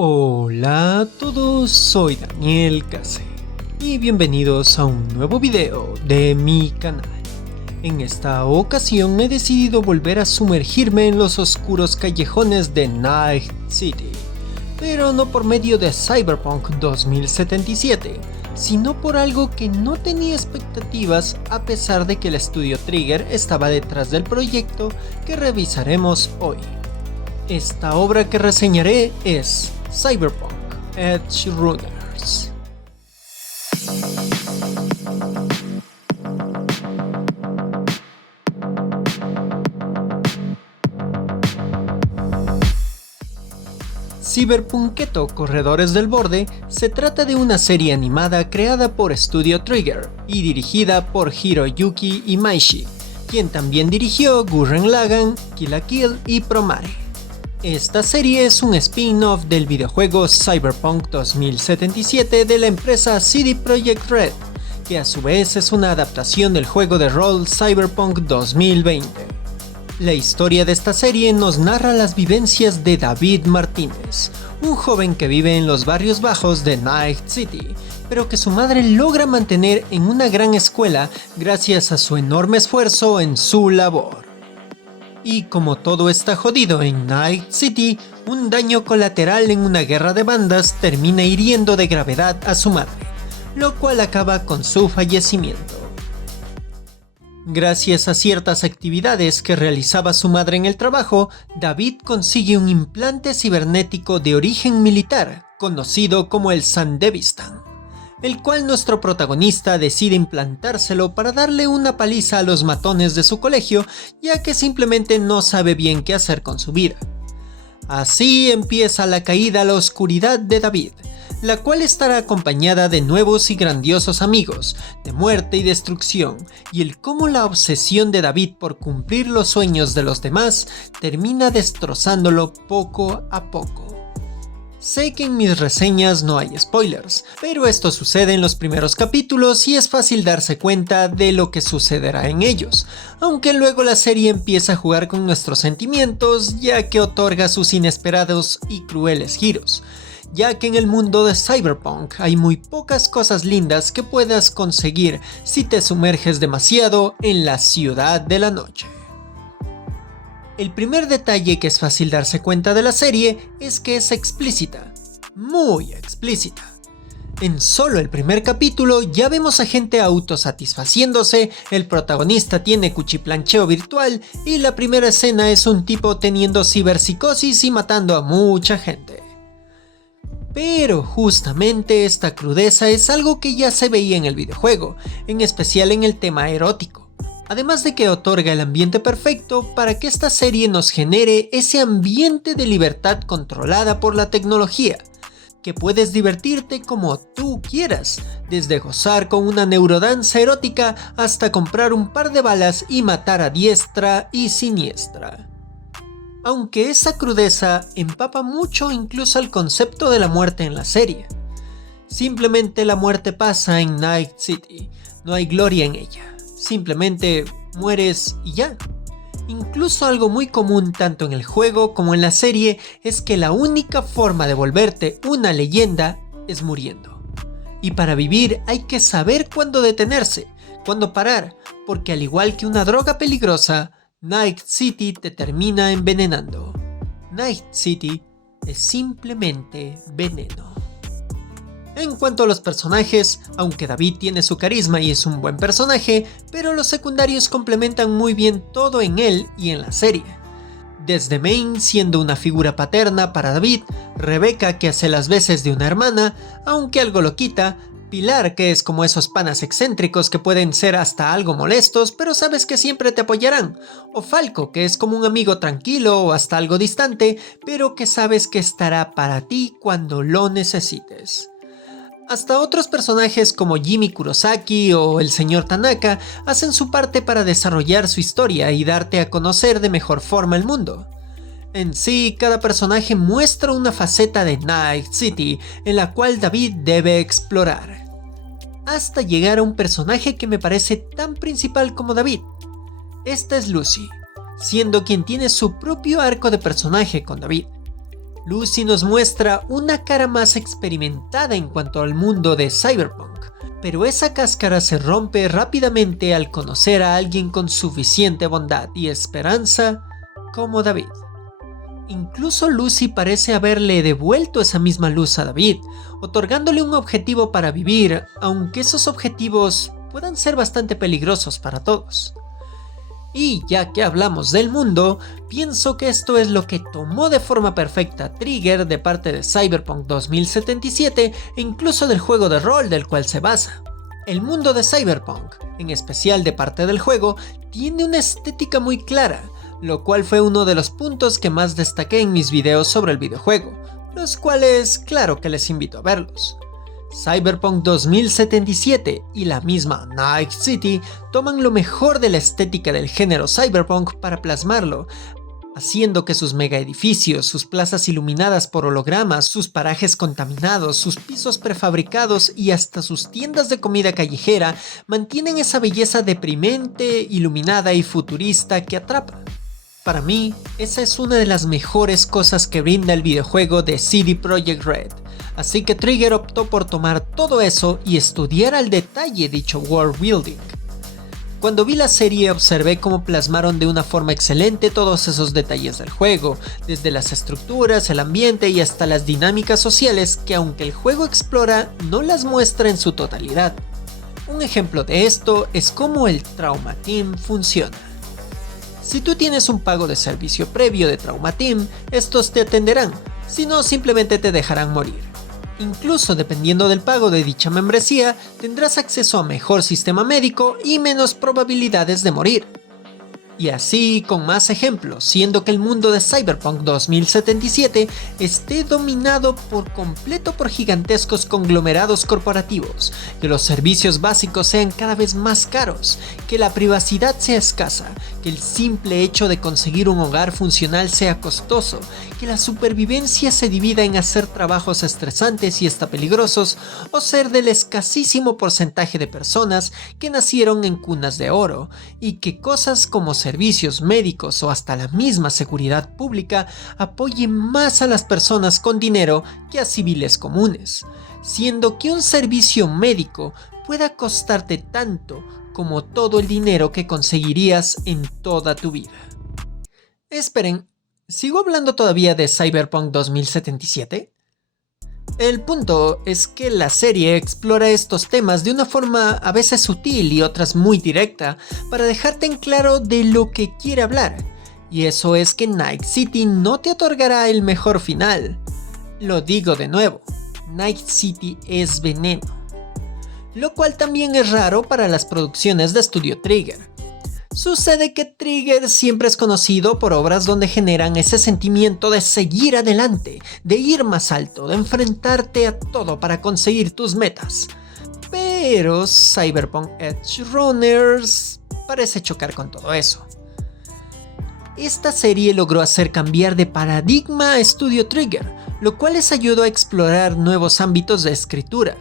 Hola a todos, soy Daniel Case y bienvenidos a un nuevo video de mi canal. En esta ocasión he decidido volver a sumergirme en los oscuros callejones de Night City, pero no por medio de Cyberpunk 2077, sino por algo que no tenía expectativas a pesar de que el estudio Trigger estaba detrás del proyecto que revisaremos hoy. Esta obra que reseñaré es Cyberpunk Edgerunners. Cyberpunketo Corredores del Borde se trata de una serie animada creada por Studio Trigger y dirigida por Hiroyuki Imaishi, quien también dirigió Gurren Lagann, Kill la Kill y Promare. Esta serie es un spin-off del videojuego Cyberpunk 2077 de la empresa CD Projekt Red, que a su vez es una adaptación del juego de rol Cyberpunk 2020. La historia de esta serie nos narra las vivencias de David Martínez, un joven que vive en los barrios bajos de Night City, pero que su madre logra mantener en una gran escuela gracias a su enorme esfuerzo en su labor. Y como todo está jodido en Night City, un daño colateral en una guerra de bandas termina hiriendo de gravedad a su madre, lo cual acaba con su fallecimiento. Gracias a ciertas actividades que realizaba su madre en el trabajo, David consigue un implante cibernético de origen militar, conocido como el Sandevistan, el cual nuestro protagonista decide implantárselo para darle una paliza a los matones de su colegio, ya que simplemente no sabe bien qué hacer con su vida. Así empieza la caída a la oscuridad de David, la cual estará acompañada de nuevos y grandiosos amigos, de muerte y destrucción, y el cómo la obsesión de David por cumplir los sueños de los demás termina destrozándolo poco a poco. Sé que en mis reseñas no hay spoilers, pero esto sucede en los primeros capítulos y es fácil darse cuenta de lo que sucederá en ellos, aunque luego la serie empieza a jugar con nuestros sentimientos ya que otorga sus inesperados y crueles giros, ya que en el mundo de Cyberpunk hay muy pocas cosas lindas que puedas conseguir si te sumerges demasiado en la ciudad de la noche. El primer detalle que es fácil darse cuenta de la serie es que es explícita, muy explícita. En solo el primer capítulo ya vemos a gente autosatisfaciéndose, el protagonista tiene cuchiplancheo virtual y la primera escena es un tipo teniendo ciberpsicosis y matando a mucha gente. Pero justamente esta crudeza es algo que ya se veía en el videojuego, en especial en el tema erótico. Además de que otorga el ambiente perfecto para que esta serie nos genere ese ambiente de libertad controlada por la tecnología, que puedes divertirte como tú quieras, desde gozar con una neurodanza erótica hasta comprar un par de balas y matar a diestra y siniestra. Aunque esa crudeza empapa mucho incluso al concepto de la muerte en la serie. Simplemente la muerte pasa en Night City, no hay gloria en ella. Simplemente mueres y ya. Incluso algo muy común tanto en el juego como en la serie es que la única forma de volverte una leyenda es muriendo. Y para vivir hay que saber cuándo detenerse, cuándo parar, porque al igual que una droga peligrosa, Night City te termina envenenando. Night City es simplemente veneno. En cuanto a los personajes, aunque David tiene su carisma y es un buen personaje, pero los secundarios complementan muy bien todo en él y en la serie. Desde Main siendo una figura paterna para David, Rebecca que hace las veces de una hermana, aunque algo loquita, Pilar que es como esos panas excéntricos que pueden ser hasta algo molestos pero sabes que siempre te apoyarán, o Falco que es como un amigo tranquilo o hasta algo distante, pero que sabes que estará para ti cuando lo necesites. Hasta otros personajes como Jimmy Kurosaki o el Sr. Tanaka hacen su parte para desarrollar su historia y darte a conocer de mejor forma el mundo. En sí, cada personaje muestra una faceta de Night City en la cual David debe explorar, hasta llegar a un personaje que me parece tan principal como David. Esta es Lucy, siendo quien tiene su propio arco de personaje con David. Lucy nos muestra una cara más experimentada en cuanto al mundo de Cyberpunk, pero esa cáscara se rompe rápidamente al conocer a alguien con suficiente bondad y esperanza como David. Incluso Lucy parece haberle devuelto esa misma luz a David, otorgándole un objetivo para vivir, aunque esos objetivos puedan ser bastante peligrosos para todos. Y ya que hablamos del mundo, pienso que esto es lo que tomó de forma perfecta Trigger de parte de Cyberpunk 2077 e incluso del juego de rol del cual se basa. El mundo de Cyberpunk, en especial de parte del juego, tiene una estética muy clara, lo cual fue uno de los puntos que más destaqué en mis videos sobre el videojuego, los cuales claro que les invito a verlos. Cyberpunk 2077 y la misma Night City toman lo mejor de la estética del género cyberpunk para plasmarlo, haciendo que sus mega edificios, sus plazas iluminadas por hologramas, sus parajes contaminados, sus pisos prefabricados y hasta sus tiendas de comida callejera mantienen esa belleza deprimente, iluminada y futurista que atrapa. Para mí, esa es una de las mejores cosas que brinda el videojuego de CD Projekt Red. Así que Trigger optó por tomar todo eso y estudiar al detalle dicho world building. Cuando vi la serie observé cómo plasmaron de una forma excelente todos esos detalles del juego, desde las estructuras, el ambiente y hasta las dinámicas sociales que aunque el juego explora, no las muestra en su totalidad. Un ejemplo de esto es cómo el Trauma Team funciona. Si tú tienes un pago de servicio previo de Trauma Team, estos te atenderán, si no simplemente te dejarán morir. Incluso dependiendo del pago de dicha membresía, tendrás acceso a mejor sistema médico y menos probabilidades de morir. Y así con más ejemplos, siendo que el mundo de Cyberpunk 2077 esté dominado por completo por gigantescos conglomerados corporativos, que los servicios básicos sean cada vez más caros, que la privacidad sea escasa, que el simple hecho de conseguir un hogar funcional sea costoso, que la supervivencia se divida en hacer trabajos estresantes y hasta peligrosos, o ser del escasísimo porcentaje de personas que nacieron en cunas de oro, y que cosas como servicios médicos o hasta la misma seguridad pública apoyen más a las personas con dinero que a civiles comunes, siendo que un servicio médico pueda costarte tanto como todo el dinero que conseguirías en toda tu vida. Esperen, ¿sigo hablando todavía de Cyberpunk 2077? El punto es que la serie explora estos temas de una forma a veces sutil y otras muy directa para dejarte en claro de lo que quiere hablar, y eso es que Night City no te otorgará el mejor final. Lo digo de nuevo, Night City es veneno, lo cual también es raro para las producciones de Studio Trigger. Sucede que Trigger siempre es conocido por obras donde generan ese sentimiento de seguir adelante, de ir más alto, de enfrentarte a todo para conseguir tus metas. Pero Cyberpunk Edge Runners parece chocar con todo eso. Esta serie logró hacer cambiar de paradigma a Studio Trigger, lo cual les ayudó a explorar nuevos ámbitos de escritura,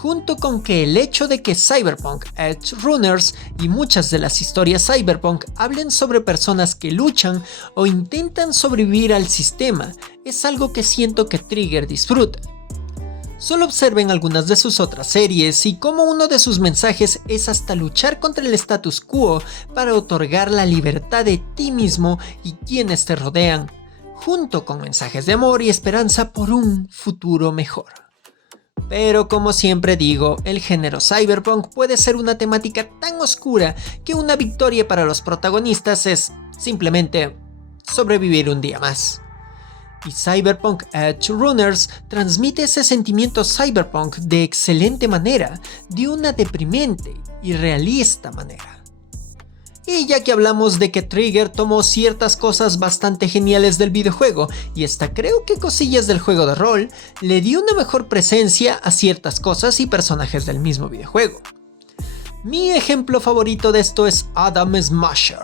junto con que el hecho de que Cyberpunk Edge Runners y muchas de las historias Cyberpunk hablen sobre personas que luchan o intentan sobrevivir al sistema es algo que siento que Trigger disfruta. Solo observen algunas de sus otras series y cómo uno de sus mensajes es hasta luchar contra el status quo para otorgar la libertad de ti mismo y quienes te rodean, junto con mensajes de amor y esperanza por un futuro mejor. Pero como siempre digo, el género cyberpunk puede ser una temática tan oscura que una victoria para los protagonistas es simplemente sobrevivir un día más. Y Cyberpunk Edge Runners transmite ese sentimiento cyberpunk de excelente manera, de una deprimente y realista manera. Y ya que hablamos de que Trigger tomó ciertas cosas bastante geniales del videojuego y hasta creo que cosillas del juego de rol, le dio una mejor presencia a ciertas cosas y personajes del mismo videojuego. Mi ejemplo favorito de esto es Adam Smasher.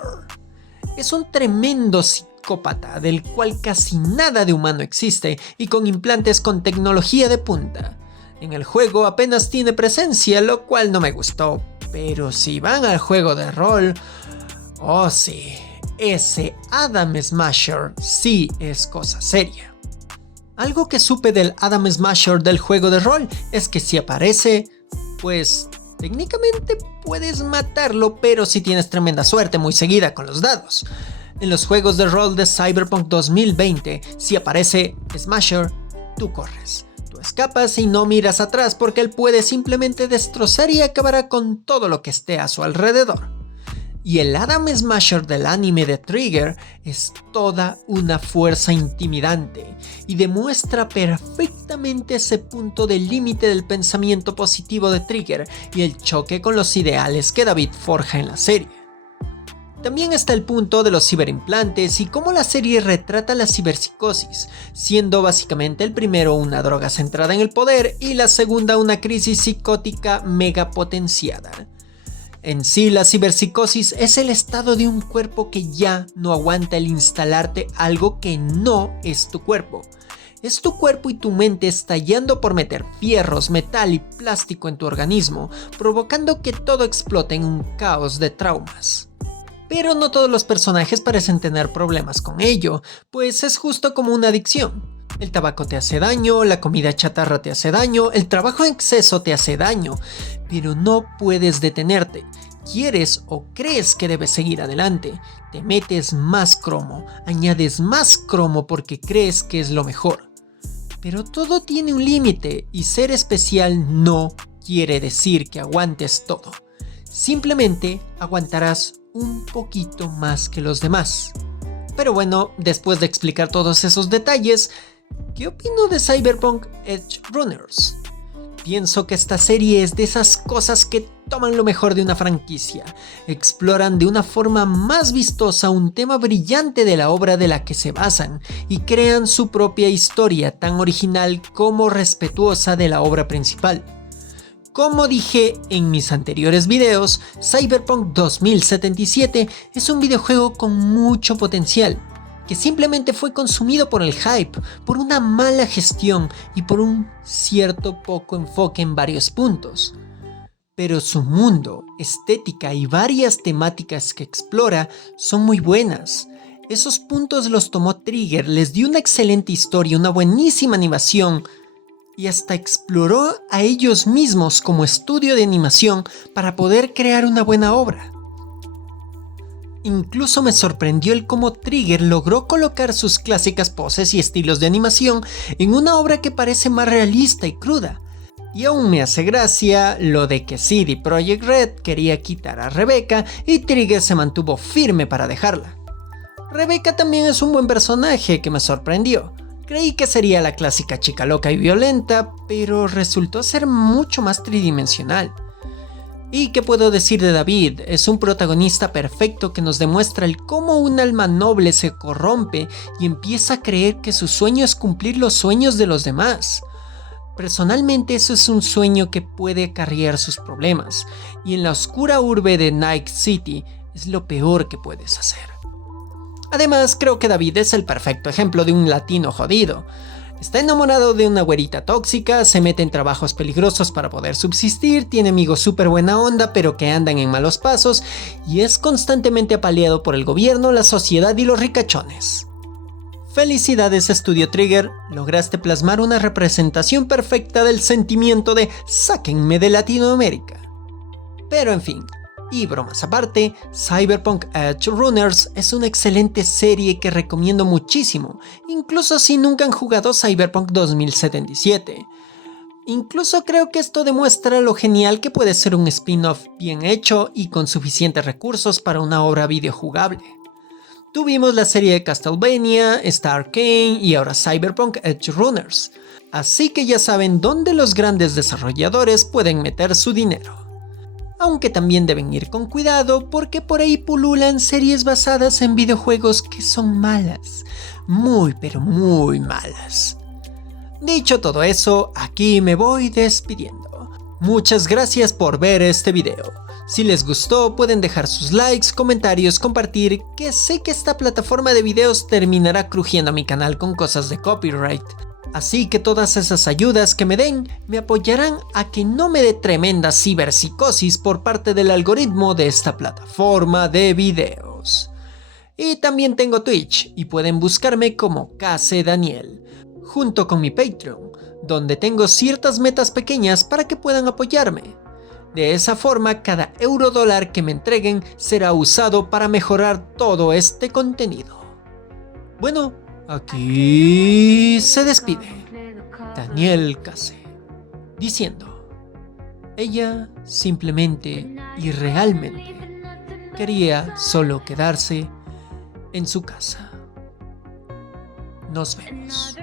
Es un tremendo psicópata del cual casi nada de humano existe y con implantes con tecnología de punta. En el juego apenas tiene presencia, lo cual no me gustó, pero si van al juego de rol, oh sí, ese Adam Smasher sí es cosa seria. Algo que supe del Adam Smasher del juego de rol es que si aparece, pues técnicamente puedes matarlo, pero si tienes tremenda suerte muy seguida con los dados. En los juegos de rol de Cyberpunk 2020, si aparece Smasher, tú corres. Tú escapas y no miras atrás porque él puede simplemente destrozar y acabará con todo lo que esté a su alrededor. Y el Adam Smasher del anime de Trigger es toda una fuerza intimidante y demuestra perfectamente ese punto de límite del pensamiento positivo de Trigger y el choque con los ideales que David forja en la serie. También está el punto de los ciberimplantes y cómo la serie retrata la ciberpsicosis, siendo básicamente el primero una droga centrada en el poder y la segunda una crisis psicótica mega potenciada. En sí, la ciberpsicosis es el estado de un cuerpo que ya no aguanta el instalarte algo que no es tu cuerpo. Es tu cuerpo y tu mente estallando por meter fierros, metal y plástico en tu organismo, provocando que todo explote en un caos de traumas. Pero no todos los personajes parecen tener problemas con ello, pues es justo como una adicción. El tabaco te hace daño, la comida chatarra te hace daño, el trabajo en exceso te hace daño, pero no puedes detenerte. Quieres o crees que debes seguir adelante, te metes más cromo, añades más cromo porque crees que es lo mejor. Pero todo tiene un límite y ser especial no quiere decir que aguantes todo. Simplemente aguantarás un poquito más que los demás. Pero bueno, después de explicar todos esos detalles, ¿qué opino de Cyberpunk Edgerunners? Pienso que esta serie es de esas cosas que toman lo mejor de una franquicia, exploran de una forma más vistosa un tema brillante de la obra de la que se basan y crean su propia historia tan original como respetuosa de la obra principal. Como dije en mis anteriores videos, Cyberpunk 2077 es un videojuego con mucho potencial, que simplemente fue consumido por el hype, por una mala gestión y por un cierto poco enfoque en varios puntos. Pero su mundo, estética y varias temáticas que explora son muy buenas. Esos puntos los tomó Trigger, les dio una excelente historia, una buenísima animación y hasta exploró a ellos mismos como estudio de animación para poder crear una buena obra. Incluso me sorprendió el cómo Trigger logró colocar sus clásicas poses y estilos de animación en una obra que parece más realista y cruda. Y aún me hace gracia lo de que CD Projekt Red quería quitar a Rebecca y Trigger se mantuvo firme para dejarla. Rebecca también es un buen personaje que me sorprendió. Creí que sería la clásica chica loca y violenta, pero resultó ser mucho más tridimensional. ¿Y qué puedo decir de David? Es un protagonista perfecto que nos demuestra el cómo un alma noble se corrompe y empieza a creer que su sueño es cumplir los sueños de los demás. Personalmente eso es un sueño que puede acarrear sus problemas, y en la oscura urbe de Night City es lo peor que puedes hacer. Además, creo que David es el perfecto ejemplo de un latino jodido. Está enamorado de una güerita tóxica, se mete en trabajos peligrosos para poder subsistir, tiene amigos súper buena onda pero que andan en malos pasos y es constantemente apaleado por el gobierno, la sociedad y los ricachones. Felicidades Studio Trigger, lograste plasmar una representación perfecta del sentimiento de "sáquenme de Latinoamérica". Pero en fin, y bromas aparte, Cyberpunk Edgerunners es una excelente serie que recomiendo muchísimo, incluso si nunca han jugado Cyberpunk 2077. Incluso creo que esto demuestra lo genial que puede ser un spin-off bien hecho y con suficientes recursos para una obra videojugable. Tuvimos la serie de Castlevania, está Arcane y ahora Cyberpunk Edgerunners, así que ya saben dónde los grandes desarrolladores pueden meter su dinero. Aunque también deben ir con cuidado porque por ahí pululan series basadas en videojuegos que son malas, muy pero muy malas. Dicho todo eso, aquí me voy despidiendo. Muchas gracias por ver este video. Si les gustó pueden dejar sus likes, comentarios, compartir, que sé que esta plataforma de videos terminará crujiendo a mi canal con cosas de copyright. Así que todas esas ayudas que me den me apoyarán a que no me dé tremenda ciberpsicosis por parte del algoritmo de esta plataforma de videos. Y también tengo Twitch y pueden buscarme como KC Daniel. junto con mi Patreon, donde tengo ciertas metas pequeñas para que puedan apoyarme. De esa forma, cada euro-dólar que me entreguen será usado para mejorar todo este contenido. Bueno, aquí se despide Daniel Case, diciendo: ella simplemente y realmente quería solo quedarse en su casa. Nos vemos.